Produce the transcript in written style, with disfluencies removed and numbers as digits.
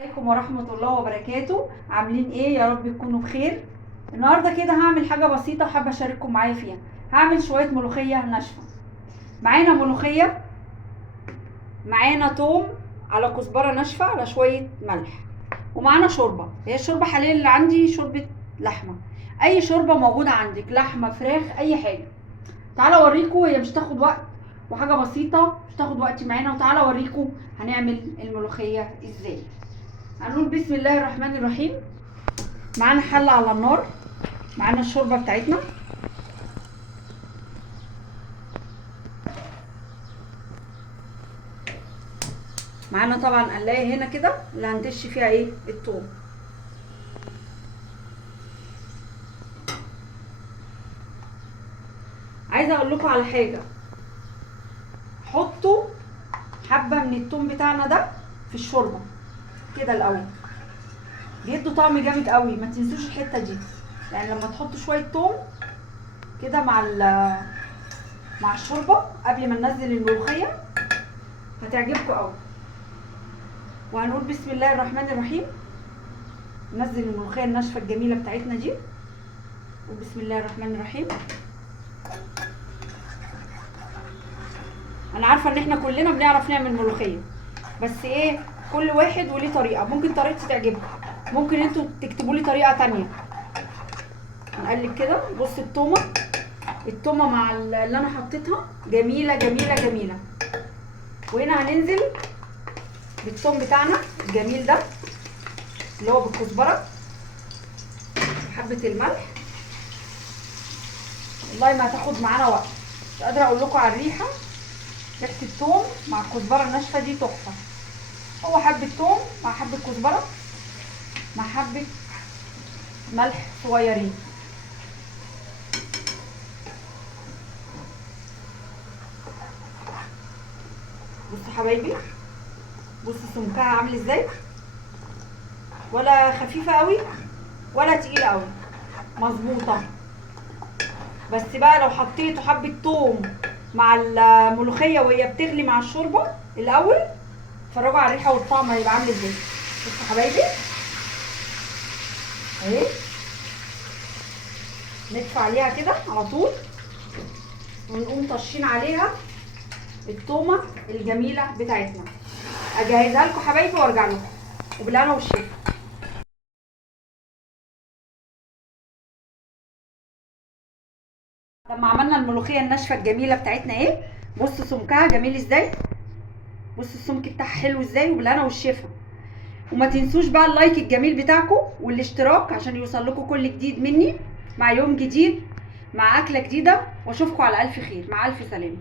عليكم ورحمة الله وبركاته. عاملين ايه؟ يا رب تكونوا بخير. النهارده كده هعمل حاجة بسيطة حابة اشارككم معايا فيها. هعمل شوية ملوخية ناشفة. معانا ملوخية، معانا توم، على كزبرة ناشفة، على شوية ملح، ومعانا شوربة. هي الشوربة حاليا اللي عندي شوربة لحمة. اي شوربة موجودة عندك، لحمة، فراخ، اي حاجة. تعالى اوريكم، هي مش تاخد وقت وحاجة بسيطة، مش تاخد وقت معانا. وتعالى اوريكم هنعمل الملوخية ازاي. هنقول بسم الله الرحمن الرحيم. معانا حلة على النار، معانا الشوربة بتاعتنا، معانا طبعا قلاية هنا كده اللي هندش فيها ايه؟ التوم. عايزة اقول لكم على حاجة، حطوا حبة من التوم بتاعنا ده في الشوربة كده الاول، بيدوا طعم جامد قوي. ما تنسوش الحتة دي، يعني لما تحطوا شوية توم كده مع الشوربة قبل ما ننزل الملوخية هتعجبكم قوي. وهنقول بسم الله الرحمن الرحيم. ننزل الملوخية الناشفة الجميلة بتاعتنا دي، وبسم الله الرحمن الرحيم. انا عارفه ان احنا كلنا بنعرف نعمل ملوخيه، بس ايه، كل واحد وليه طريقه. ممكن طريقتي تعجبكم، ممكن انتوا تكتبوا لي طريقه تانية. هنقلب كده. بص التومه مع اللي انا حطيتها جميله جميله جميله. وهنا هننزل بالثوم بتاعنا الجميل ده اللي هو بالكزبره، حبه الملح. والله ما هتاخد معانا وقت، مش قادره اقول لكم على الريحه. ريحه الثوم مع الكزبره الناشفه دي تحفه. هو حبه ثوم مع حبه كزبره مع حبه ملح صغيرين. بصوا حبايبي، بصوا سمكها عامل ازاي، ولا خفيفه قوي ولا تقيله قوي، مظبوطه. بس بقى لو حطيتوا حبه ثوم مع الملوخيه وهي بتغلي مع الشوربه الاول، اتفرجوا على الريحه والطعم هيبقى عامل ازاي. بصوا حبايبي اهي، ندفع عليها كده على طول ونقوم طشين عليها التومه الجميله بتاعتنا. اجهزها لكم حبايبي وارجع لكم، وبالهنا والشفا. لما عملنا الملوخيه الناشفه الجميله بتاعتنا ايه، بصوا سمكها جميل ازاي، بصوا السمك بتاعها حلو ازاي، وبالهنا والشفا. وما تنسوش بقى اللايك الجميل بتاعكم والاشتراك عشان يوصل لكم كل جديد مني، مع يوم جديد، مع اكله جديده. واشوفكم على الف خير، مع الف سلامه.